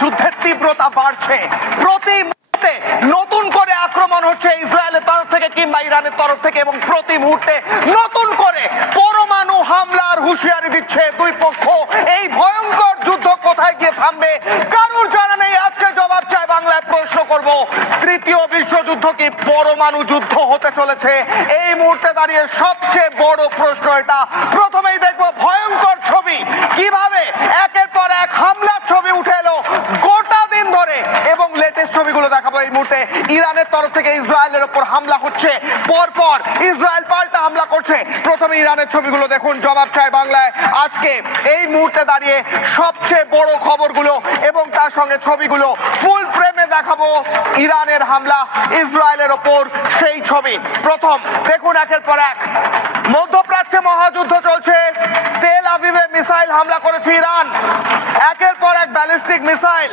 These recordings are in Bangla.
যুদ্ধের তীব্রতা বাড়ছে। প্রতি মুহূর্তে নতুন করে আক্রমণ হচ্ছে ইসরায়েলের তরফ থেকে কিংবা ইরানের তরফ থেকে, এবং প্রতি মুহূর্তে নতুন করে পরমাণু হামলার হুঁশিয়ারি দিচ্ছে দুই পক্ষ। এই ভয়ঙ্কর যুদ্ধ কোথায় গিয়ে থামবে কারুর জানা নেই। আজকে জবাব চাই বাংলায় প্রশ্ন করব, তৃতীয় বিশ্বযুদ্ধ কি পরমাণু যুদ্ধ হতে চলেছে? এই মুহূর্তে দাঁড়িয়ে সবচেয়ে বড় প্রশ্ন এটা। প্রথমেই দেখবো ভয়ঙ্কর ছবি, কিভাবে একের পর এক হামলার ছবি উঠে এলো গোটা দিন ধরে, এবং লেটেস্ট ছবিগুলো দেখাবো। এই মুহূর্তে ইরানের তরফ থেকে ইসরায়েলের উপর হামলা হচ্ছে, পরপর ইসরায়েল পাল্টা হামলা করছে। প্রথমে ইরানের ছবিগুলো দেখুন, জবাব চাই বাংলায় আজকে এই মুহূর্তে দাঁড়িয়ে সবচেয়ে বড় খবরগুলো এবং তার সঙ্গে ছবিগুলো ফুল ফ্রেমে দেখাবো। ইরানের হামলা ইসরায়েলের ওপর সেই ছবি প্রথম দেখুন। একের পর এক মধ্যপ্রাচ্যে মহাযুদ্ধ চলছে। তেল আবিবে মিসাইল হামলা করেছে ইরান, একের পর এক ব্যালিস্টিক মিসাইল,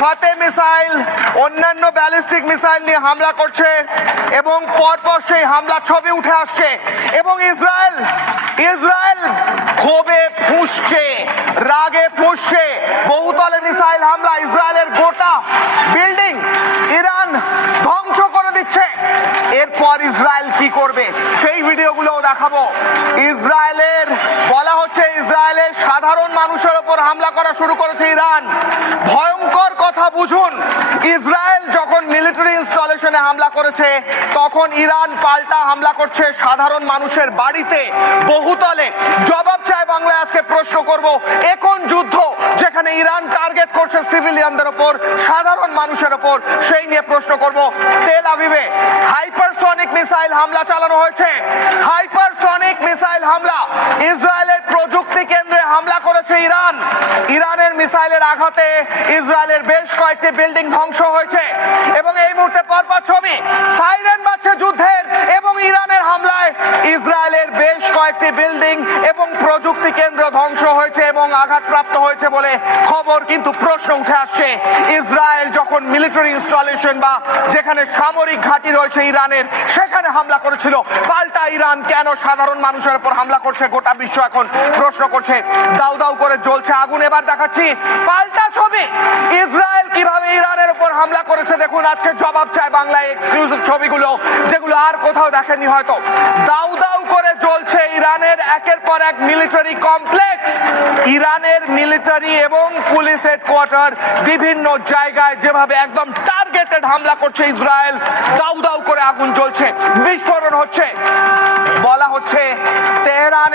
ফাতে মিসাইল, অন্যান্য ব্যালিস্টিক মিসাইল নিয়ে হামলা করছে, এবং পরপর সেই হামলার ছবি উঠে আসছে। এবং ইসরায়েল ক্ষোভে ফুঁসছে, রাগে ফুঁসছে। বহুতলে মিসাইল হামলা, ইসরায়েলের গোটা বিল্ডিং ইরান ধ্বংস করে দিচ্ছে। এরপর ইসরায়েল কি করবে সেই ভিডিওগুলোও দেখাবো। ইসরায়েলের বলা হচ্ছে ইসরায়েলের সাধারণ মানুষের উপর হামলা করা শুরু করেছে ইরান। ভয়ঙ্কর কথা বুঝুন, ইসরায়েল যখন মিলিটারি ইনস্টলেশনে হামলা করেছে তখন ইরান পাল্টা হামলা করছে সাধারণ মানুষের বাড়িতে, বহুতলে। জবাব চাই বাংলায় আজকে প্রশ্ন করব, এখন যুদ্ধ যেখানে ইরান টার্গেট করছে সিভিলিয়ানদের উপর, সাধারণ মানুষের উপর, সেই নিয়ে প্রশ্ন করব। তেল আবিবে হাইপারসনিক মিসাইল হামলা চালানো হয়েছে। হাইপারসনিক মিসাইল হামলা, ইসরায়েলের প্রযুক্তি কেন্দ্রে হামলা করেছে ইরান। ইরানের মিসাইলের আঘাতে ইসরায়েলের বেশ কয়েকটি বিল্ডিং ধ্বংস হয়েছে, এবং এই মুহূর্তে পরপর ছবি সাইরেন বাজছে যুদ্ধের, এবং ইরানের হামলায় ইসরায়েলের বেশ কয়েকটি বিল্ডিং এবং প্রযুক্তি কেন্দ্র ধ্বংস হয়েছে এবং আঘাতপ্রাপ্ত হয়েছে বলে খবর। কিন্তু প্রশ্ন উঠে আসছে, ইসরায়েল যখন মিলিটারি ইনস্টলেশন বা যেখানে সামরিক ঘাঁটি রয়েছে ইরানের, সেখানে হামলা করেছিল, পাল্টা ইরান কেন সাধারণ মানুষের উপর হামলা করছে? গোটা বিশ্ব এখন প্রশ্ন করছে। দাউ দাউ করে জ্বলছে আগুন। এবার দেখাচ্ছি পাল্টা ছবি, ইসরায়েল কিভাবে ইরানের উপর হামলা করেছে দেখুন। আজকে জবাব চাই বাংলায় এক্সক্লুসিভ ছবিগুলো, যেগুলো আর কোথাও দেখেননি হয়তো। দাউ দাউ করে জ্বলছে ইরানের একের পর এক মিলিটারি কমপ্লেক্স, ইরানের মিলিটারি এবং পুলিশ হেডকোয়ার্টার, বিভিন্ন জায়গায় যেভাবে একদম টার্গেটেড হামলা করছে ইসরায়েল। দাউ দাউ করে আগুন জ্বলছে, বিস্ফোরণ হচ্ছে। বলা হচ্ছে তেহরান